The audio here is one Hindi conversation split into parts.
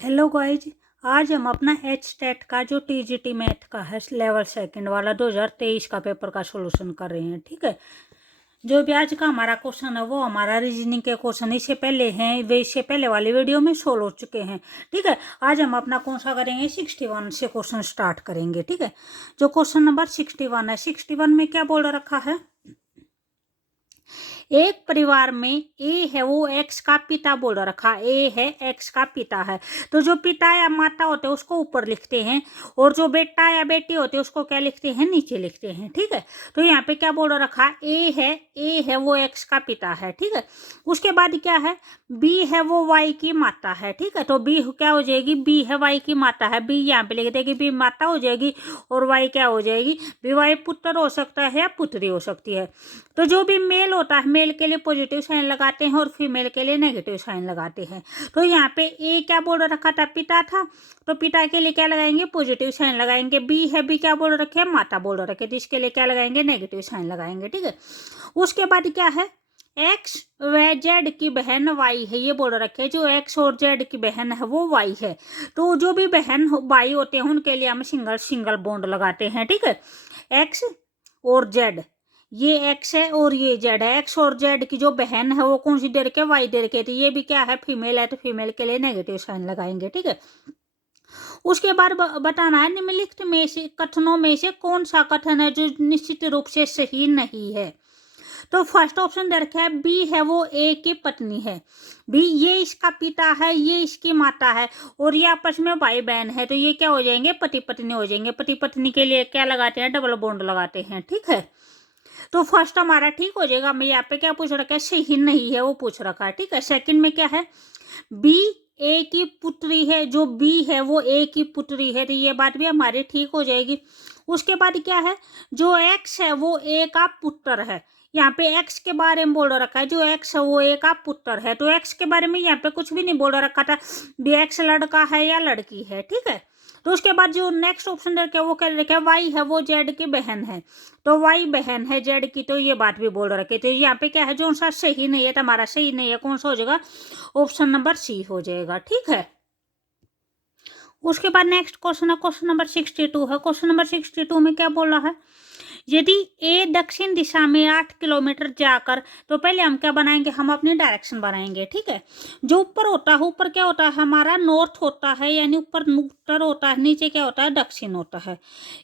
Hello guys. आज हम अपना एच टेट का जो टीजीटी मैथ का है लेवल सेकंड वाला 2023 का पेपर का सॉल्यूशन कर रहे हैं। ठीक है, जो भी आज का हमारा क्वेश्चन है वो हमारा रीजनिंग के क्वेश्चन इससे पहले हैं, वे इससे पहले वाली वीडियो में सोल्व हो चुके हैं। ठीक है, आज हम अपना कौन सा करेंगे, 61 से क्वेश्चन स्टार्ट करेंगे। ठीक है, जो क्वेश्चन नंबर 61 है, 61 में क्या बोल रखा है, एक परिवार में ए है वो एक्स का पिता बोल रखा, ए है एक्स का पिता है। तो जो पिता या माता होते हैं उसको ऊपर लिखते हैं और जो बेटा या बेटी होते हैं उसको क्या लिखते हैं, नीचे लिखते हैं। ठीक है, तो यहाँ पे क्या बोल रखा, ए है वो एक्स का पिता है। ठीक है, उसके बाद क्या है, बी है वो वाई की माता है। ठीक है, तो बी क्या हो जाएगी, बी है वाई की माता है, बी यहाँ पे लिख देगी, बी माता हो जाएगी और वाई क्या हो जाएगी, बी वाई पुत्र हो सकता है या पुत्री हो सकती है। तो जो भी मेल होता है, मेल के लिए पॉजिटिव साइन लगाते हैं और फीमेल के लिए नेगेटिव साइन लगाते हैं। तो यहाँ पे ए क्या बोल रखा था, पिता था, तो पिता के लिए क्या लगाएंगे, पॉजिटिव साइन लगाएंगे। बी है, बी क्या बोल रखे, माता बोल रखे, तो इसके लिए क्या लगाएंगे, नेगेटिव साइन लगाएंगे। ठीक है, उसके बाद क्या है, एक्स व जेड की बहन वाई है, ये बोल रखे, जो एक्स और जेड की बहन है वो वाई है। तो जो भी बहन वाई होते हैं उनके लिए हम सिंगल सिंगल बॉन्ड लगाते हैं। ठीक है, एक्स और जेड, ये एक्स है और ये जेड है। एक्स और जेड की जो बहन है वो कौन सी दे रखे, वाई दे रखे, तो ये भी क्या है, फीमेल है, तो फीमेल के लिए नेगेटिव साइन लगाएंगे। ठीक है, उसके बाद बताना है निम्नलिखित में से कथनों में से कौन सा कथन है जो निश्चित रूप से सही नहीं है। तो फर्स्ट ऑप्शन दे रखा है, बी है वो ए की पत्नी है, बी ये इसका पिता है, ये इसकी माता है और ये आपस में भाई बहन है, तो ये क्या हो जाएंगे, पति पत्नी हो जाएंगे। पति पत्नी के लिए क्या लगाते हैं, डबल बॉन्ड लगाते हैं। ठीक है, तो फर्स्ट हमारा ठीक हो जाएगा। मैं यहाँ पे क्या पूछ रखा है, सही नहीं है वो पूछ रखा है। ठीक है, सेकंड में क्या है, बी ए की पुत्री है, जो बी है वो ए की पुत्री है, तो ये बात भी हमारी ठीक हो जाएगी। उसके बाद क्या है, जो एक्स है वो ए का पुत्र है, यहाँ पे एक्स के बारे में बोल रखा है, जो एक्स है वो ए का पुत्र है, तो एक्स के बारे में यहाँ पे कुछ भी नहीं बोल रखा था, भी एक्स लड़का है या लड़की है। ठीक है, तो उसके बाद जो नेक्स्ट ऑप्शन रखे वो क्या रखे, वाई है वो जेड की बहन है, तो वाई बहन है जेड की, तो ये बात भी बोल रखे। तो यहाँ पे क्या है, जो सा सही नहीं है, तो हमारा सही नहीं है कौन सा हो जाएगा, ऑप्शन नंबर सी हो जाएगा। ठीक है, उसके बाद नेक्स्ट क्वेश्चन है, क्वेश्चन नंबर 62 है। क्वेश्चन नंबर 62 में क्या बोल रहा है, यदि ए दक्षिण दिशा में 8 किलोमीटर जाकर, तो पहले हम क्या बनाएंगे, हम अपनी डायरेक्शन बनाएंगे। ठीक है, जो ऊपर होता है, ऊपर क्या होता है हमारा, नॉर्थ होता है, यानी ऊपर उत्तर होता है, नीचे क्या होता है, दक्षिण होता है।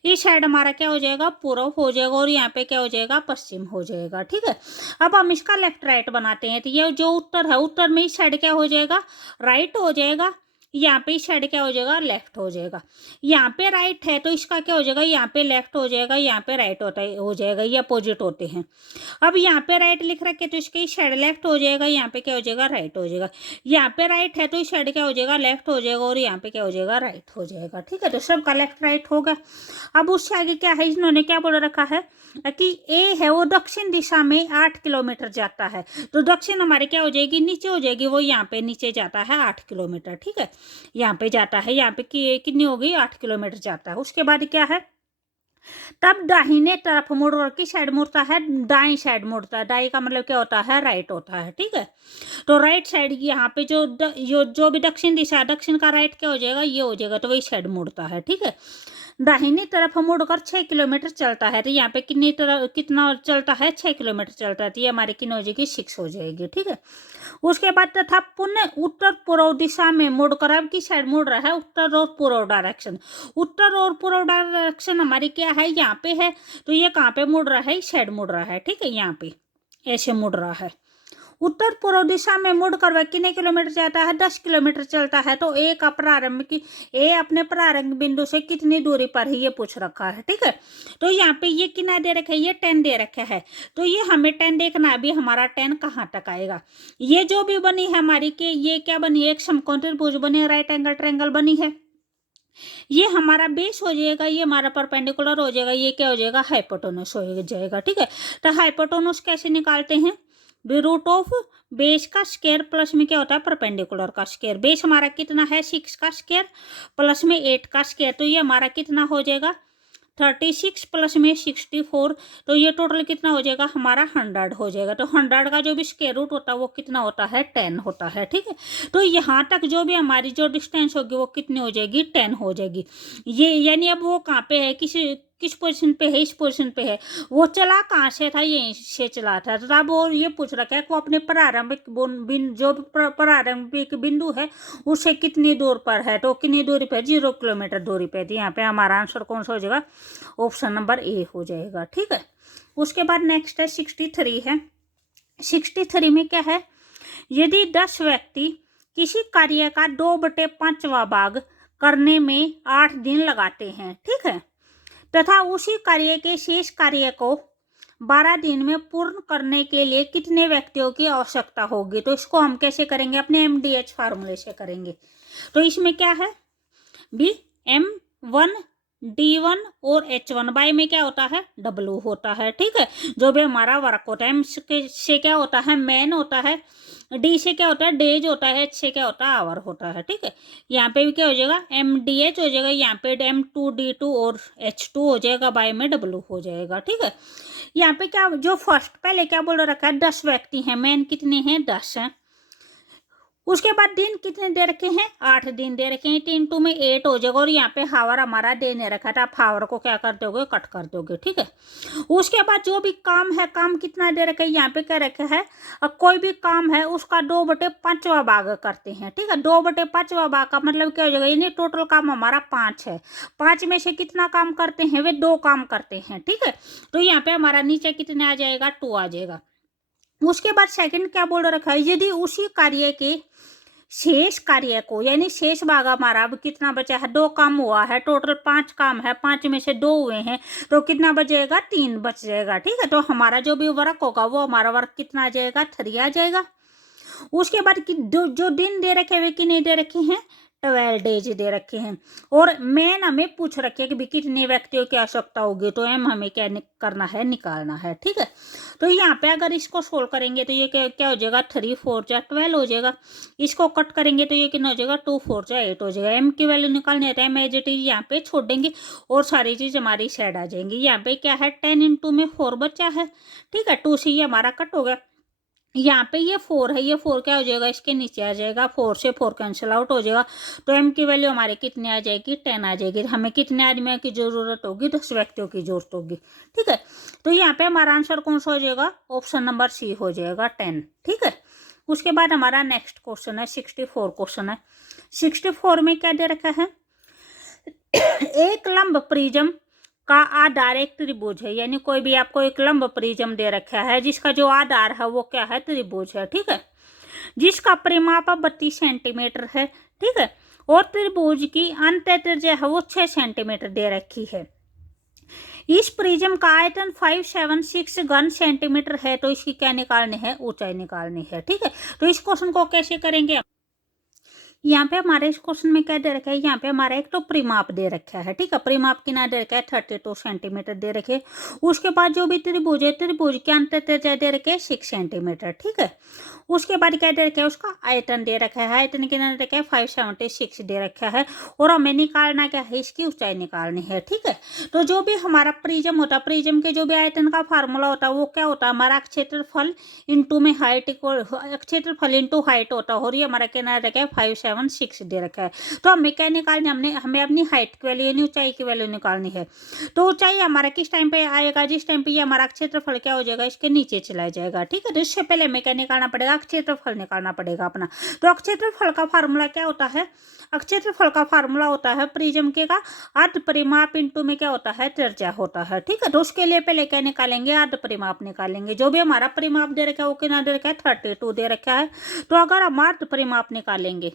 इस साइड हमारा क्या हो जाएगा, पूर्व हो जाएगा और यहाँ पे क्या हो जाएगा, पश्चिम हो जाएगा। ठीक है, अब हम इसका लेफ्ट राइट बनाते हैं, तो ये जो उत्तर है, उत्तर में इस साइड क्या हो जाएगा, राइट हो जाएगा, यहाँ पे इस साइड क्या हो जाएगा, लेफ्ट हो जाएगा। यहाँ पे राइट है तो इसका क्या हो जाएगा, यहाँ पे लेफ्ट हो जाएगा, यहाँ पे राइट होता है हो जाएगा, ये अपोजिट होते हैं। अब यहाँ पे राइट लिख रखे तो इसके इस साइड लेफ्ट हो जाएगा, यहाँ पे क्या हो जाएगा, राइट हो जाएगा। यहाँ पे राइट है तो इस साइड क्या हो जाएगा, लेफ्ट हो जाएगा और यहाँ पे क्या हो जाएगा, राइट हो जाएगा। ठीक है, तो सबका लेफ्ट राइट होगा। अब उससे आगे क्या है, इन्होंने क्या बोल रखा है कि ए है वो दक्षिण दिशा में 8 किलोमीटर जाता है, तो दक्षिण हमारे क्या हो जाएगी, नीचे हो जाएगी, वो यहाँ पे नीचे जाता है 8 किलोमीटर। ठीक है, यहाँ पे जाता है, यहाँ पे कितनी होगी, 8 किलोमीटर जाता है। उसके बाद क्या है, तब दाहिने तरफ मुड़, की साइड मुड़ता है, दाई साइड मुड़ता है, दाई का मतलब क्या होता है, राइट होता है। ठीक है, तो राइट साइड यहाँ पे जो भी दक्षिण दिशा, दक्षिण का राइट क्या हो जाएगा, ये हो जाएगा, तो वही साइड मुड़ता है। ठीक है, दाहिनी तरफ मुड़कर 6 किलोमीटर चलता है, तो यहाँ पे कितना चलता है, 6 किलोमीटर चलता है, तो ये हमारी कितनी हो जाएगी, 6 हो जाएगी। ठीक है, उसके बाद तथा पुनः उत्तर पूर्व दिशा में मुड़कर, अब की साइड मुड़ रहा है, उत्तर और पूर्व डायरेक्शन। उत्तर और पूर्व डायरेक्शन हमारी क्या है, यहाँ पे है, तो ये कहाँ पे मुड़ रहा है, इस साइड मुड़ रहा है। ठीक है, यहाँ पे ऐसे मुड़ रहा है। उत्तर पूर्व दिशा में मुड़कर वह कितने किलोमीटर जाता है, 10 किलोमीटर चलता है, तो ए का प्रारंभ की, ए अपने प्रारंभ बिंदु से कितनी दूरी पर है, ये पूछ रखा है। ठीक है, तो यहाँ पे ये कितना दे रखा है, ये 10 दे रखा है, तो ये हमें 10 देखना है, अभी हमारा 10 कहाँ तक आएगा। ये जो भी बनी है हमारी के, ये क्या बनी है, एक समकोण त्रिभुज बनी है, राइट एंगल ट्रायंगल बनी है, ये हमारा बेस हो जाएगा, ये हमारा परपेंडिकुलर हो जाएगा, ये क्या हो जाएगा, हाइपोटेन्यूज हो जाएगा। ठीक है, तो हाइपोटेन्यूज कैसे निकालते हैं, रूट ऑफ बेस का स्क्वायर प्लस में क्या होता है, परपेंडिकुलर का स्क्वायर। बेस हमारा कितना है, 6 का स्क्वायर प्लस में 8 का स्क्वायर, तो ये हमारा कितना हो जाएगा, 36 प्लस में 64, तो ये टोटल कितना हो जाएगा हमारा 100 हो जाएगा। तो 100 का जो भी स्क्वायर रूट होता है वो कितना होता है 10 होता है, ठीक है। तो यहाँ तक जो भी हमारी जो डिस्टेंस होगी वो कितनी हो जाएगी 10 हो जाएगी। ये यानी अब वो कहाँ पे है, किस पोजीशन पे है, इस पोजीशन पे है। वो चला कहाँ से था, यहीं से चला था। तो अब वो ये पूछ रखा है कि वो अपने प्रारंभिक जो प्रारंभिक बिंदु है उससे कितनी दूर पर है। तो कितनी दूरी पे, 0 किलोमीटर दूरी पे। तो यहाँ पे हमारा आंसर कौन सा हो जाएगा, ऑप्शन नंबर ए हो जाएगा, ठीक है। उसके बाद नेक्स्ट है 63 है। 63 में क्या है, यदि 10 व्यक्ति किसी कार्य का 2/5वां भाग करने में 8 दिन लगाते हैं, ठीक है, तथा उसी कार्य के शेष कार्य को 12 दिन में पूर्ण करने के लिए कितने व्यक्तियों की आवश्यकता होगी। तो इसको हम कैसे करेंगे, अपने MDH फार्मूले से करेंगे। तो इसमें क्या है, बी M1 D1 और H1 बाय में क्या होता है, W होता है, ठीक है। जो भी हमारा वर्क होता है, M से क्या होता है, मैन होता है, D से क्या होता है, डेज होता है, H से क्या होता है, आवर होता है, ठीक है। यहाँ पे भी क्या हो जाएगा, MDH हो जाएगा, यहाँ पे M2 D2 और H2 हो जाएगा, बाय में W हो जाएगा, ठीक है। यहाँ पे क्या, जो फर्स्ट पहले क्या बोल रखा है, 10 व्यक्ति हैं, मैन कितने हैं, 10 हैं। उसके बाद दिन कितने दे रखे हैं, 8 दिन दे रखे हैं, 3 2 में 8 हो जाएगा। और यहाँ पे हावर हमारा देने रखा था, आप हावर को क्या कर दोगे, कट कर दोगे, ठीक है। उसके बाद जो भी काम है, काम कितना दे रखा है, यहाँ पे क्या रखा है, कोई भी काम है उसका 2/5वां भाग करते हैं, ठीक है। 2/5वां भाग का मतलब क्या हो जाएगा, यानी टोटल काम हमारा 5 है, 5 में से कितना काम करते हैं, वे 2 काम करते हैं, ठीक है। तो यहाँ पे हमारा नीचे कितने आ जाएगा, 2 आ जाएगा। उसके बाद सेकंड क्या बोल रखा है, यदि उसी कार्य के शेष कार्य को, यानी शेष भाग हमारा अब कितना बचा है, 2 काम हुआ है, टोटल 5 काम है, 5 में से 2 हुए हैं, तो कितना बचेगा, 3 बच जाएगा, ठीक है। तो हमारा जो भी वर्क होगा वो हमारा वर्क कितना आ जाएगा, 3 आ जाएगा। उसके बाद जो दिन दे रखे हुए कि नहीं दे रखे हैं, 12 डेज दे रखे हैं। और मेन हमें पूछ रखे कि कितने व्यक्तियों की आवश्यकता होगी, तो एम हमें क्या करना है, निकालना है, ठीक है। तो यहाँ पे अगर इसको सोल्व करेंगे तो ये क्या हो जाएगा, 3 4 जा 12 हो जाएगा। इसको कट करेंगे तो ये कितना हो जाएगा, 2 4 जा 8 हो जाएगा। एम की वैल्यू निकालनी है तो एम एज इट इज यहाँ पे छोड़ देंगे और सारी चीज हमारी साइड आ जाएंगी। यहाँ पे क्या है, 10 × में 4 बचा है, ठीक है। 2 से ये हमारा कट हो गया। यहाँ पे ये 4 है, ये 4 क्या हो जाएगा, इसके नीचे आ जाएगा, 4 से 4 कैंसिल आउट हो जाएगा। तो एम की वैल्यू हमारे कितने आ जाएगी, 10 आ जाएगी। हमें कितने आदमियों की जरूरत होगी, 10 व्यक्तियों की जरूरत होगी, ठीक है। तो यहाँ पे हमारा आंसर कौन सा हो जाएगा, ऑप्शन नंबर सी हो जाएगा, 10, ठीक है। उसके बाद हमारा नेक्स्ट क्वेश्चन है 64 क्वेश्चन है। 64 में क्या दे रखा है, एक लंब प्रिज्म का आधार एक त्रिभुज है, यानी कोई भी आपको एक लंब प्रिज्म दे रखा है जिसका जो आधार है वो क्या है, त्रिभुज है, ठीक है। जिसका परिमाप 32 सेंटीमीटर है, ठीक है। और त्रिभुज की अंत त्रिज्या है वो 6 सेंटीमीटर दे रखी है। इस प्रिज्म का आयतन 576 घन सेंटीमीटर है। तो इसकी क्या निकालनी है, ऊंचाई निकालनी है, ठीक है। तो इस क्वेश्चन को कैसे करेंगे, यहाँ पे हमारे इस क्वेश्चन में क्या दे रखा है, यहाँ पे हमारा एक तो परिमाप दे रखा है, ठीक है। परिमाप कितना दे रखा है, 32 सेंटीमीटर दे रखे। उसके बाद जो भी त्रिभुज है, त्रिभुज के अंत त्रिज्या दे रखे 6 सेंटीमीटर, ठीक है। उसके बाद क्या दे रखा है, उसका आयतन दे रखा है, आयतन कितना दे रखा है, 576 दे रखा है। और हमें निकालना क्या है, इसकी ऊंचाई निकालनी है, ठीक है। तो जो भी हमारा प्रिज्म होता है, प्रिज्म के जो भी आयतन का फार्मूला होता है वो क्या होता है, हमारा क्षेत्रफल इंटू में हाइट, क्षेत्रफल इंटू हाइट होता है। और ये हमारा क्या रखा है, 576 दे रखा है। तो हमें क्या निकालनी है, हमें अपनी हाइट की वैल्यू यानी ऊंचाई की वैल्यू निकालनी है। तो ऊंचाई हमारा किस टाइम पे आएगा, जिस टाइम पे ये हमारा क्षेत्रफल क्या हो जाएगा, इसके नीचे चला जाएगा, ठीक है। तो इससे पहले हमें क्या निकालना पड़ेगा, क्षेत्रफल निकालना पड़ेगा अपना। तो क्षेत्रफल का फार्मूला क्या होता है, क्षेत्रफल का फार्मूला होता है प्रिज्म के का अर्ध परिमाप इंटू में क्या होता है, त्रिज्या होता है, ठीक है। तो उसके लिए पहले क्या निकालेंगे, अर्ध परिमाप निकालेंगे। जो भी हमारा परिमाप दे रखा है वो कितना दे रखा है, 32 दे रखा है। तो अगर हम अर्ध परिमाप निकालेंगे,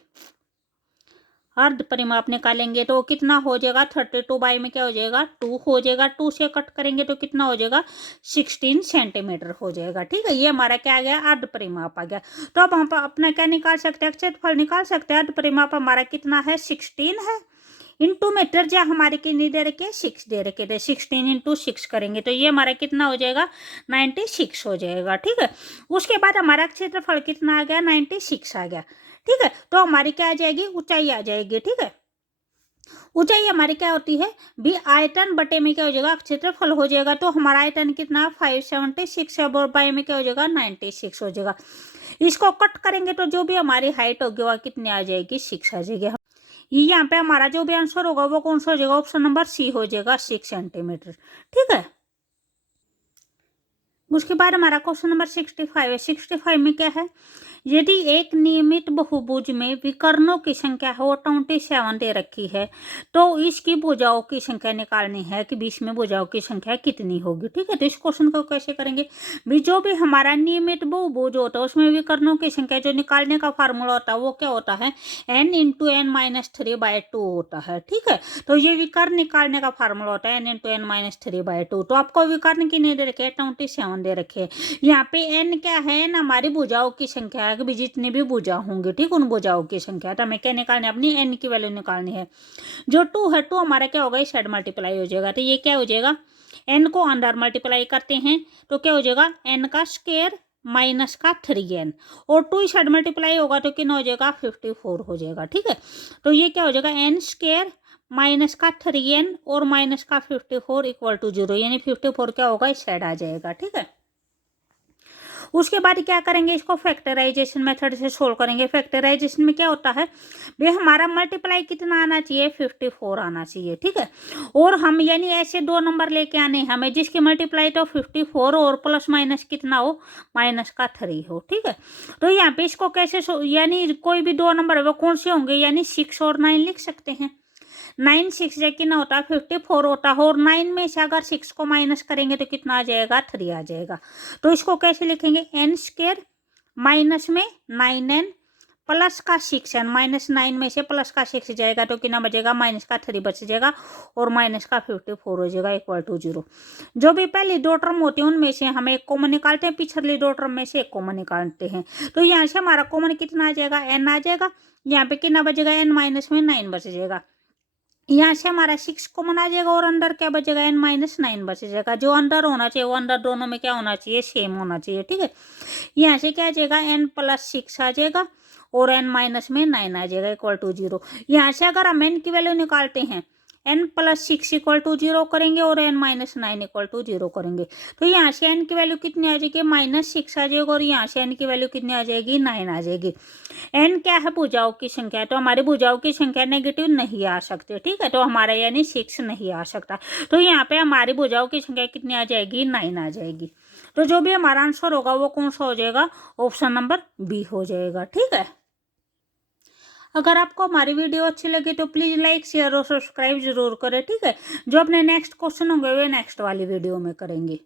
अर्ध परिमाप निकालेंगे तो कितना हो जाएगा, 32 बाई में क्या हो जाएगा, 2 हो जाएगा। 2 से कट करेंगे तो कितना हो जाएगा, 16 सेंटीमीटर हो जाएगा, ठीक है। ये हमारा क्या आ गया, अर्ध परिमाप आ गया। तो अब हम अपना क्या निकाल सकते हैं, क्षेत्रफल निकाल सकते हैं। अर्ध परिमाप हमारा कितना है, 16 है। इंटू में त्रिज्या हमारे कितनी दे रखे, 6 दे रखे थे। 16 × 6 करेंगे तो ये हमारा कितना हो जाएगा, 96 हो जाएगा, ठीक है। उसके बाद हमारा क्षेत्रफल कितना आ गया, 96 आ गया, ठीक है। तो हमारी क्या आ जाएगी, ऊंचाई आ जाएगी, ठीक है। ऊंचाई हमारी क्या होती है भी, आयतन बटे में क्या हो जाएगा क्षेत्रफल हो जाएगा। तो हमारा आयतन कितना 576 है और बाई में क्या हो जाएगा 96 हो जाएगा। इसको कट करेंगे तो जो भी हमारी हाइट होगी वह कितनी आ जाएगी 6 आ जाएगी। ये यहाँ पे हमारा जो भी आंसर होगा वो कौन सा हो जाएगा, ऑप्शन नंबर सी हो जाएगा 6 सेंटीमीटर। ठीक है, उसके बाद हमारा क्वेश्चन नंबर 65 है। 65 में क्या है, यदि एक नियमित बहुभुज में विकर्णों की संख्या है वो 27 दे रखी है तो इसकी भुजाओं की संख्या निकालनी है कि बीच में भुजाओं की संख्या कितनी होगी। ठीक है, तो इस क्वेश्चन को कैसे करेंगे भी, जो भी हमारा नियमित बहुभुज होता है उसमें विकर्णों की संख्या जो निकालने का फार्मूला होता है वो क्या होता है n इंटू एन माइनस 3/2 होता है। ठीक है, तो ये विकर्ण निकालने का फार्मूला होता है n इंटू एन माइनस 3/2। तो आपको विकर्ण की नहीं दे रखे 27 दे रखे है। यहाँ पे n क्या है, n हमारी भुजाओं की संख्या है कि जितनी भी भुजा होंगी, ठीक, उन भुजाओं की संख्या। तो हमें क्या निकालनी है, अपनी n की वैल्यू निकालनी है। जो 2 है 2 हमारा क्या होगा, इस साइड मल्टीप्लाई हो जाएगा। तो ये क्या हो जाएगा, n को अंदर मल्टीप्लाई करते हैं तो क्या हो जाएगा n का स्क्वायर माइनस का 3n, और 2 इस साइड मल्टीप्लाई होगा तो कितना हो जाएगा 54 हो जाएगा। ठीक है, तो ये क्या हो जाएगा n स्क्वायर माइनस का 3n और माइनस का 54 इक्वल टू 0, यानी 54 क्या होगा इस साइड आ जाएगा। ठीक है, उसके बाद क्या करेंगे, इसको फैक्टराइजेशन मेथड से सोल्व करेंगे। फैक्टराइजेशन में क्या होता है भाई, हमारा मल्टीप्लाई कितना आना चाहिए 54 आना चाहिए। ठीक है, और हम यानी ऐसे 2 नंबर लेके आने हमें जिसकी मल्टीप्लाई तो 54 और प्लस माइनस कितना हो, माइनस का 3 हो। ठीक है, तो यहाँ पे इसको कैसे यानी कोई भी 2 नंबर है वो कौन से होंगे, यानी 6 और 9 लिख सकते हैं। 9 6 से कितना होता है 54 होता है, और 9 में से अगर 6 को माइनस करेंगे तो कितना आ जाएगा 3 आ जाएगा। तो इसको कैसे लिखेंगे, n स्क्वायर माइनस में 9n प्लस का 6n, माइनस 9 में से प्लस का 6 जाएगा तो कितना बचेगा, माइनस का 3 बच जाएगा और माइनस का 54 हो जाएगा इक्वल टू 0। जो भी पहली 2 टर्म होती है उनमें से हम एक कॉमन निकालते हैं, पिछली 2 टर्म में से एक कॉमन निकालते हैं। तो यहाँ से हमारा कॉमन कितना आ जाएगा, n आ जाएगा। यहाँ पे कितना बचेगा, n माइनस में 9 बच जाएगा। यहाँ से हमारा 6 कॉमन आ जाएगा और अंदर क्या बचेगा, n माइनस 9 बच जाएगा। जो अंदर होना चाहिए वो अंदर दोनों में क्या होना चाहिए, सेम होना चाहिए। ठीक है, यहाँ से क्या आ जाएगा, n प्लस 6 आ जाएगा और n माइनस में 9 आ जाएगा इक्वल टू 0। यहाँ से अगर हम n की वैल्यू निकालते हैं, n प्लस 6 इक्वल टू 0 करेंगे और n माइनस 9 इक्वल टू 0 करेंगे तो यहाँ से n की वैल्यू कितनी आ जाएगी, माइनस 6 आ जाएगा, और यहाँ से n की वैल्यू कितनी आ जाएगी, 9 आ जाएगी। n क्या है, भुजाओं की संख्या, तो हमारी भुजाओं की संख्या नेगेटिव नहीं आ सकती। ठीक है, तो हमारा यानी 6 नहीं आ सकता। तो यहाँ पे हमारी भुजाओं की संख्या कितनी आ जाएगी, 9 आ जाएगी। तो जो भी हमारा आंसर होगा वो कौन सा हो जाएगा, ऑप्शन नंबर बी हो जाएगा। ठीक है, अगर आपको हमारी वीडियो अच्छी लगी तो प्लीज़ लाइक शेयर और सब्सक्राइब जरूर करें। ठीक है, जो अपने नेक्स्ट क्वेश्चन होंगे वे नेक्स्ट वाली वीडियो में करेंगे।